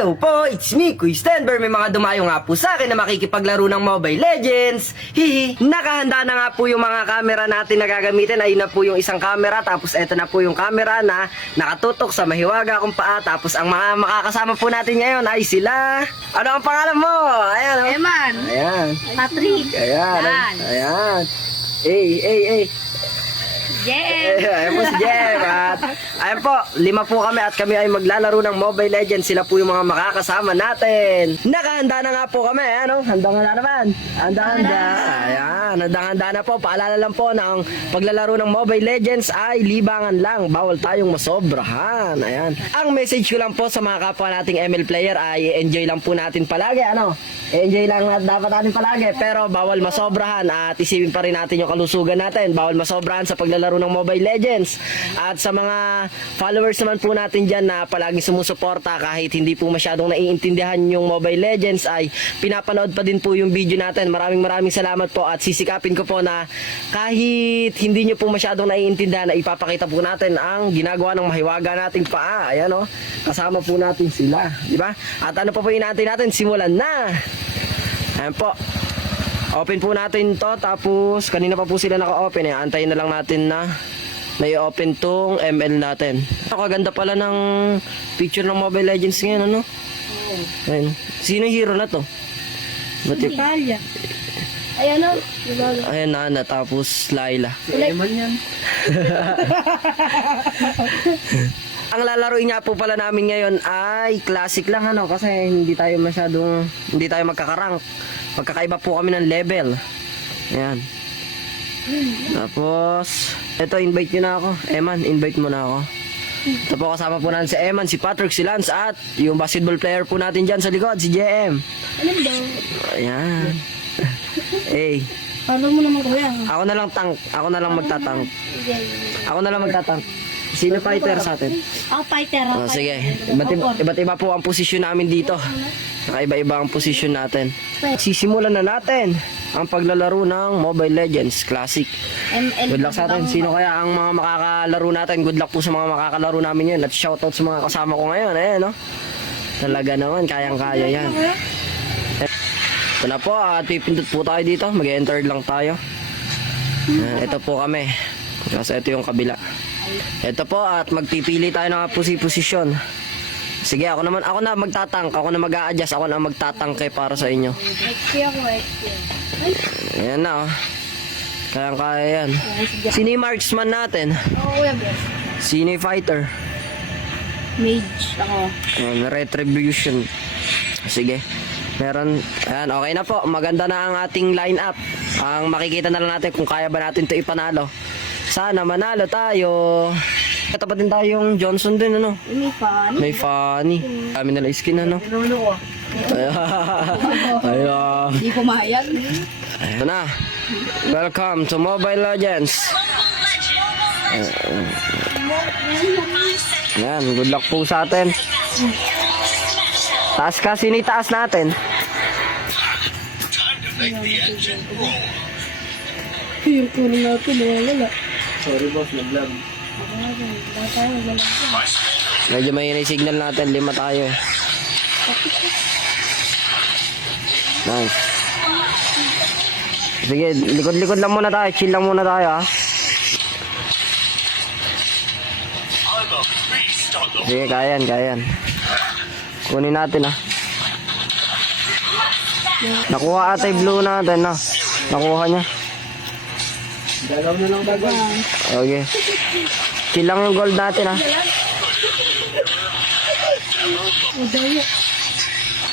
Hello po, it's me, Kuy Stenber. May mga dumayo nga po sa akin na makikipaglaro ng Mobile Legends. Hihi. Nakahanda na nga po yung mga camera natin na gagamitin. Ayun na po yung isang camera. Tapos eto na po yung camera na nakatutok sa mahiwaga kong paa. Tapos ang mga makakasama po natin ngayon ay sila. Ano ang pangalan mo? Ayan. Oh. Eman. Ayan. Patrick. Ayan. Dan. Ayan. Ay. Jem. Ayan po si Jem. At ayan po, 5 po kami at kami ay maglalaro ng Mobile Legends. Sila po yung mga makakasama natin. Nakahanda na nga po kami. Ano? Handang-handa naman. Handang-handa. Ayan, handang-handa na po. Paalala lang po na ang paglalaro ng Mobile Legends ay libangan lang. Bawal tayong masobrahan. Ayan. Ang message ko lang po sa mga kapwa nating ML player ay enjoy lang po natin palagi. Ano? Enjoy lang dapat natin palagi. Pero bawal masobrahan at isipin pa rin natin yung kalusugan natin. Bawal masobrahan sa paglalaro ng Mobile Legends. At sa mga followers naman po natin dyan na palagi sumusuporta kahit hindi po masyadong naiintindihan yung Mobile Legends ay pinapanood pa din po yung video natin. Maraming salamat po at sisikapin ko po na kahit hindi nyo po masyadong naiintindihan na ipapakita po natin ang ginagawa ng mahiwaga nating paa. Ayan o, kasama po natin sila, di ba? At ano pa po inaantay natin? Simulan na! Ayan po. Open po natin to. Tapos kanina pa po sila naka-open. Antayin na lang natin na may open tong ML natin. Kaganda pala ng picture ng Mobile Legends ngayon, ano? Ayan. Sino yung hero na to? Ba't Italia. Ayan o. ayan na, tapos Laila. Eman yan. Ang lalaroin nga po pala namin ngayon ay classic lang, ano, kasi hindi tayo magkakarang. Magkakaiba po kami ng level. Ayan. Tapos ito, invite nyo na ako. Eman, invite mo na ako. Ito po, kasama po natin si Eman, si Patrick, si Lance, at yung basketball player po natin dyan sa likod, si JM. Alam daw. Ayan. Hey, Paano mo naman kuya? ako na lang tank. Ako na lang magtatank. Ako na lang magtatank. Sino fighter sa atin? Ako fighter. Oh, sige. Iba't iba po ang posisyon namin dito. Iba-iba ang posisyon natin. Sisimulan na natin ang paglalaro ng Mobile Legends Classic. Good luck sa atin. Sino kaya ang mga makakalaro natin? Good luck po sa mga makakalaro namin yun. At shoutout sa mga kasama ko ngayon. Ayan, no? Talaga naman, kayang-kaya yan. Ito na po, at pipindot po tayo dito. Mag-enter lang tayo. Ito po kami. Kasi ito yung kabila. Ito po, at magpipili tayo ng posisyon. Sige, ako na magtatank. Ako na mag-a-adjust. Ako na magtatank para sa inyo. XP ako, XP. Ayan na, oh. Kayang-kaya yan. Sino yung marksman natin? Ako kuya, best. Sino yung fighter? Mage. Ako. Ayan, retribution. Sige. Meron. Ayan, okay na po. Maganda na ang ating lineup. Ang makikita na lang natin kung kaya ba natin ito ipanalo. Sana manalo tayo. Katapat din tayong Johnson din, ano? May funny. May funny. Kami nila skin, ano? Pinuno ko. Ayan. Hindi ko mahayag. Ito na. Welcome to Mobile Legends. Ayan, good luck po sa atin. Taas kasi ni taas natin. Yung kunin natin, wala. Sorry boss, nag-vlog. Medyo may signal natin, 5 tayo eh. Nice. Sige, likod-likod lang muna tayo, chill lang muna tayo ha. Sige, kayan. Kunin natin ha. Nakuha ata yung blue natin ha. Nakuha niya. Dalaw na lang baga. Okay. Chill lang yung gold natin ha.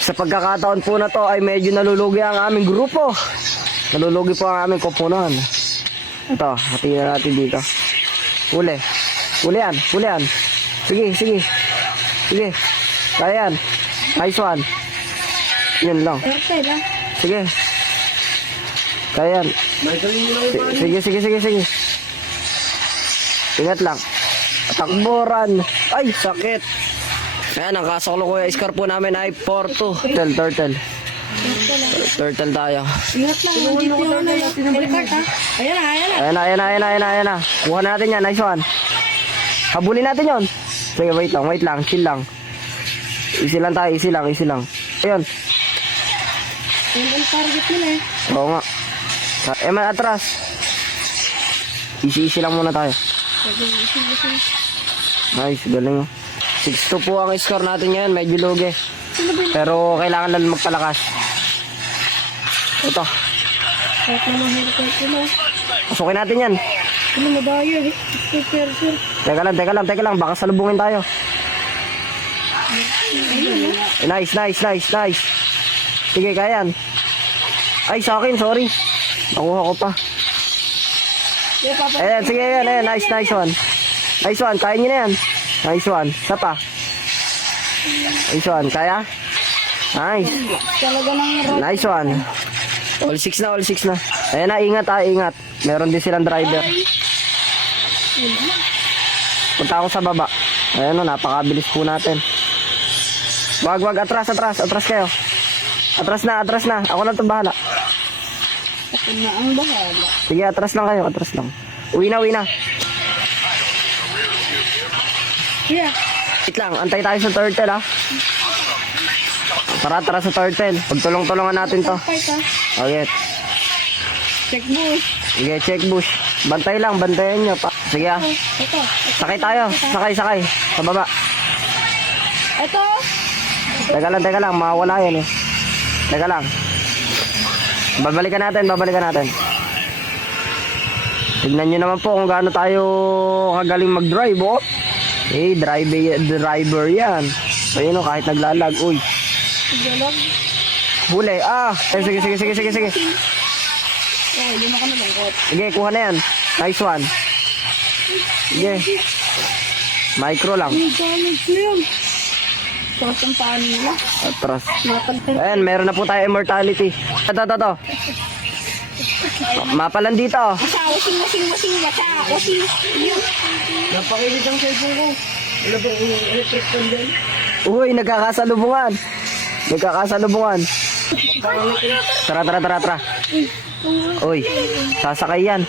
Sa pagkakataon po na to ay medyo nalulugi ang aming grupo. Nalulugi po ang aming koponan. Ito, hatiin na natin dito. Huli yan. Sige. Kaya yan. Nice one. Yun lang. Sige. Kaya yan. Sige. Ingat lang. Takboran. Ay, sakit. Ayan, ang kasoklo ko yung score po namin ay 4-2. Turtle tayo. Ingat lang. Hindi ko na yan. Ayan na. Kuha natin yan. Nice one. Habulin natin yon. Sige, wait lang. Chill lang. Easy lang tayo, easy lang, easy lang. Ayun. Ayun ang target nila eh. Oo nga. Man, atras. Easy lang muna tayo. Sige. Nice, galing. 6-2 po ang score natin ngayon. Medyo lugi. Pero kailangan lang magpalakas. Ito. Kahit naman haircut nila. Pasukin natin yan. Ano madaya eh. Super. Teka lang. Baka salubungin tayo. Nice. Sige, kaya yan. Ay, sa akin, sorry. Nakuha ko pa. Ayan, sige, ayan. Nice one. Nice one, kaya nyo na yan. Nice one. Isa pa. Nice one, kaya? Nice. Talaga nang Nice one. All 6 na. Ayan na, ingat. Meron din silang driver. Punta ako sa baba. Ayan o, napakabilis po natin. Wag, atras kayo. Atras na. Ako na ito bahala. Ako na ang bahala. Sige, atras lang kayo, Uwi na. Yeah. Wait lang, antay tayo sa turtle ha. Tara sa turtle. Pagtulong-tulungan natin to. Fight ah. Okay. Check bush. Sige, check bush. Bantayan nyo pa. Sige ha. Ito. Sakay tayo. Sakay. Sa baba. Ito. Teka lang. Mawawala yan eh. Teka lang. Babalikan natin. Tignan nyo naman po kung gaano tayo kagaling mag-drive, oh. Driver yan. Ayun, oh, kahit naglalag. Uy. Galag. Huli. Sige. Oh, yun ako nalangkot. Sige, kuha na yan. Nice one. Sige. Micro lang. Ang damage na yun. Tapos ang paan nila. Atras. Matagpil. Ayan, meron na po tayo immortality. Ito. Mapa lang dito. Wasing. Wasing. Yun. Napakilit ang cellphone ko. Wala bang electric fan din? Uy, nagkakasalubungan. Tara. Uy, sasakay yan.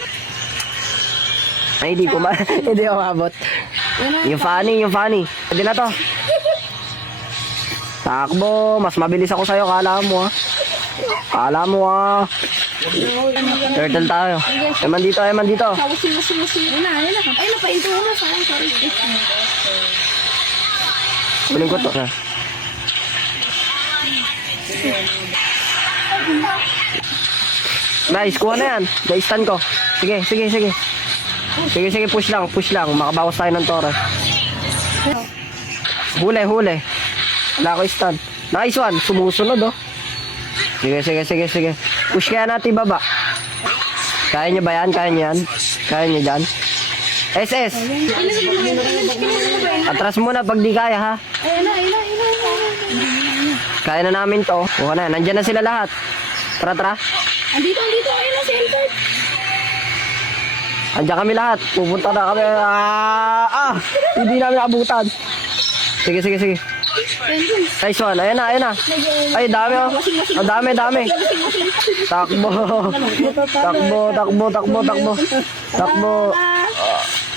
Ay, hindi ko mabot. Yung funny. Pwede na to. Takbo, mas mabilis ako sa'yo, kala mo ah. Turtle tayo. Eman dito. Wasing. Ayun na. Ay, napahinto ko na. Sorry. Kunin ko to. Nice, kuha na yan. Na-stand ko. Sige, push lang. Makabawas tayo ng tore. Huli. Wala ko stand. Nice one, sumusunod oh. Sige. Push kaya natin baba. Kaya nyo ba yan? Kaya nyo dyan? SS. Atras muna pag di kaya ha. Ayun na. Kaya na namin to. Kuha na, nandyan na sila lahat. Tara. Andito. Ayun na si Elford. Andiyan kami lahat. Pupunta na kami. Hindi namin abutan. Sige. Nice one. Ayan na. Ay, dami oh. Ang dami. Takbo.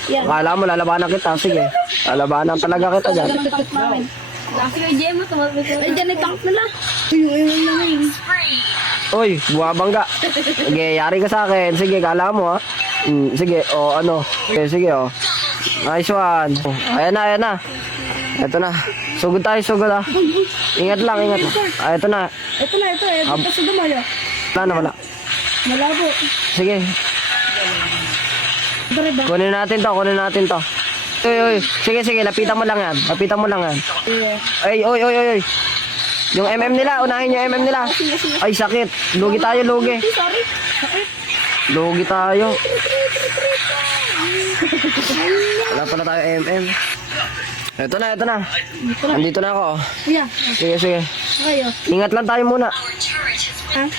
Akala mo lalabanan kita. Sige. Lalabanan talaga kita dyan. Sige, Gemma, ay, dyan ay tank na lang. Ayun na ngayon. Uy, bumabangga. Sige, yari ka sa akin. Sige, kala mo ha. Sige, ano. Sige. Nice one. Ayan na. Ito na. Sugod tayo ha. Ingat lang. Ito na. Ito. Kasi dumayo. Wala. Malabo. Sige. Kunin natin to. Uy. Sige. Lapitan mo lang yan. Yeah. Ay. Yung MM nila. Unahin yung MM nila. Ay, sakit. Lugi tayo. Sorry. Lugi tayo. Wala pala tayo MM. Ito na. Andito na ako. Yeah. Sige. Ayo. Ingat lang tayo muna. Ha?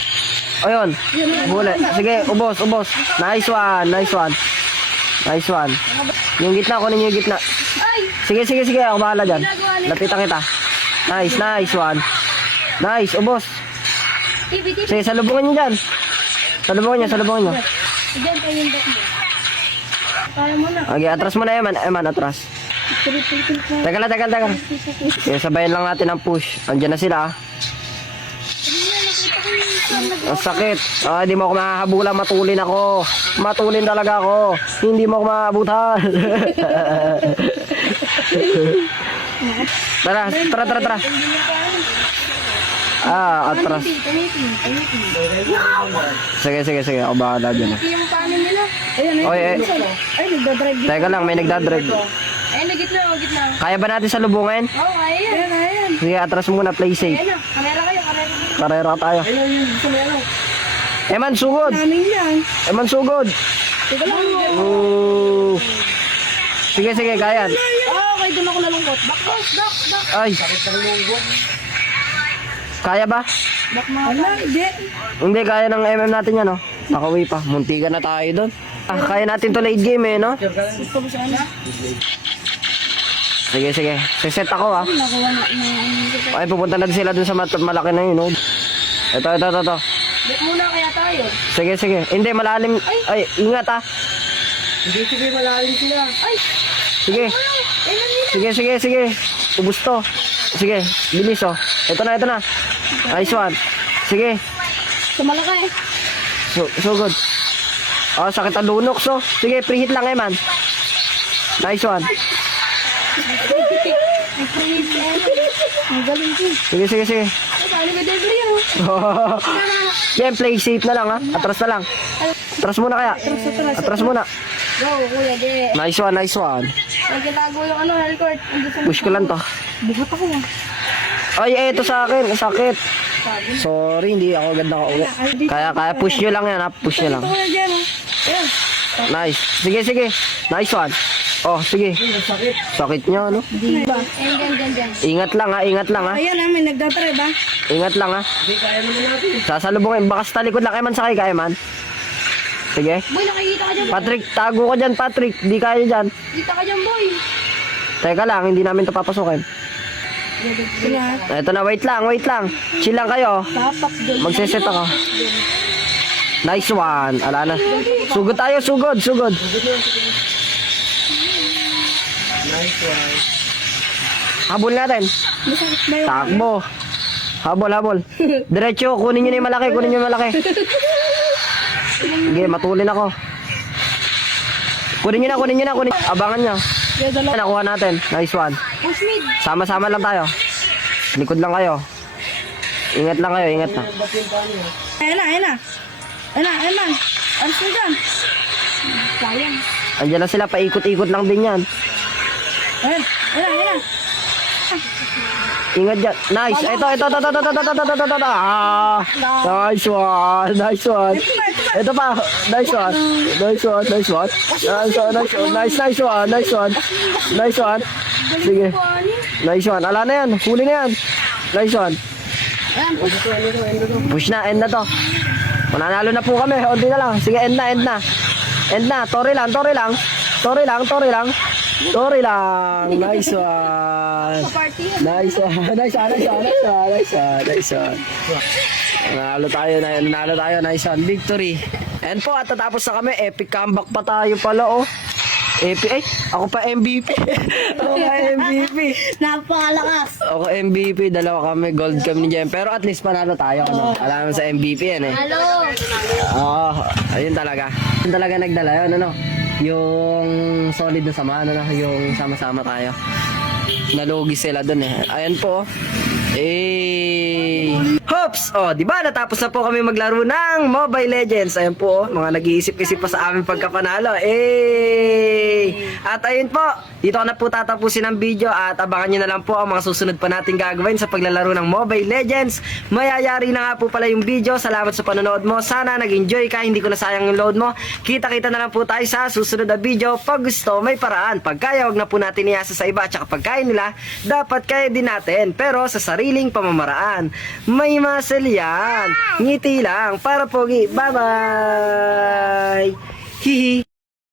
Ayun. Huli. Sige, ubos. Nice one. Yung gitna, kunin yung gitna. Ay! Sige. Ako bahala dyan. Lapitan kita. Nice one. Nice, ubos. Tibit. Sige, salubungin nyo dyan. Salubungin nyo. Diyan tayo yung back mo. Kaya mo na. Okay, atras mo na, Eman, atras. Teka lang. Okay, sabayan lang natin ang push. Andiyan na sila. Ang sakit. Hindi mo ako mahahabulan. Matulin ako. Matulin talaga ako. Hindi mo ako maabutan. Tara. Atras. Sige. Ako bahala dyan. Yung paano nila? Ayun, Oy, ay, nagdadrive. Teka lang, may nagdadrive. Ayun, nagitna. Kaya ba natin salubungin? Oo, kaya yan. Sige, atras muna. Play safe. Ayun na, kamera kayo. Karera tayo. Eman, sugod. Namin yan. Eman, sugod. Teka lang. Oh. Sige, kaya. Okay, doon ako nalungkot. Back. Ay. Kaya ba? Back mga hindi. Hindi, kaya ng MM natin yan, no? Nakauwi pa. Muntikan na tayo doon. Kaya natin to late game, eh, no? Gusto mo sana? Sige. Siset ako, ah. Nakuha na. Ay, pupunta na sila dun sa malaki na yun, no? Ito. Back muna kaya tayo. Sige. Hindi, malalim. Ay, ingat, ah. Sige, malalim sila. Ay, Sige. Sige. Ubus to. Sige, bilis, oh. Ito na. Nice one. Sige. sumalakay. Sugod. Sakit ang lunok, so. Sige, preheat lang, man. Nice one. Ang galing ko. Sige. Paano ba delivery yan? Yan, play safe na lang, ha. Atras na lang. Atras muna kaya. Atras muna. Go, kuya, de. Nice one. Nagkatago yung helicort. Push ko lang to. Buhat ako ah. Ay, eto sa akin. Sakit. Sorry, hindi ako ganda ka uwi. Kaya push nyo lang yan, ha. Push nyo lang. Ito kuya dyan ah. Ayan. Nice. Sige. Nice one. Sige. Sakit nyo, no? Diba? Dyan. Ingat lang, ha. Ayan ah, may nagdatrive ah. Ingat lang, ha. Sasalubungin. Baka sa talikod lang kayo man sakay, kaya man. Sige. Boy, nakikita ka dyan. Patrick, tago ka dyan, Patrick. Di kaya dyan. Kita ka dyan, boy. Teka lang, hindi namin to papasukin. Sila. Ito na, wait lang. Chill lang kayo. Tapak dyan. Magsiset ako. Nice one. Ala na. Sugod tayo, sugod. Habol natin. Masakit ba yun? Takbo. Habol. Diretso, kunin nyo na yung malaki. Sige, matulin ako. Kunin nyo na. Abangan nyo. Kaya dalawa. Nakuha natin. Nice one. Push mid. Sama-sama lang tayo. Likod lang kayo. Ingat na. Ayan na. Alis na dyan. Sayang. Andiyan na sila, paikot-ikot lang din yan. Ayan na. Ingat dyan. Nice. Ito. Nice one. Ito pa. Nice one. Sige. Nice one. Ala na yan. Huli na yan. Nice one. Ayan. Push na. End na to. Mananalo na po kami. Unti na lang. Sige, end na. Tori lang. Nice one. Party. Nice one. Nanalo tayo. Nice one. Victory. And po, at tatapos na kami. Epic comeback pa tayo pala, oh. Ako pa MVP. Napakalakas. Ako MVP. Dalawa kami. Gold kami ni Jem. Pero at least panalo tayo. Ano? Alam mo sa MVP yan, eh. Hello. Ayun talaga. Yun talaga nagdala yun, ano? Yung solid na samahan, ano? Yung sama-sama tayo. Nalugi sila dun, eh. Ayan po. Hops! Di ba natapos na po kami maglaro ng Mobile Legends. Ayan po, mga nag-iisip-isip pa sa aming pagkapanalo. At ayun po, dito ko na po tatapusin ang video at abangan nyo na lang po ang mga susunod pa natin gagawin sa paglalaro ng Mobile Legends. Mayayari na nga po pala yung video. Salamat sa panonood mo. Sana nag-enjoy ka, hindi ko na sayang yung load mo. Kita-kita na lang po tayo sa susunod na video. Pag gusto, may paraan. Pag kaya, wag na po natin iasa sa iba. At saka pag kaya nila, dapat kaya din natin. Pero sa sariling pamamaraan. May muscle yan. Ngiti lang para pogi. Bye-bye! Hihi!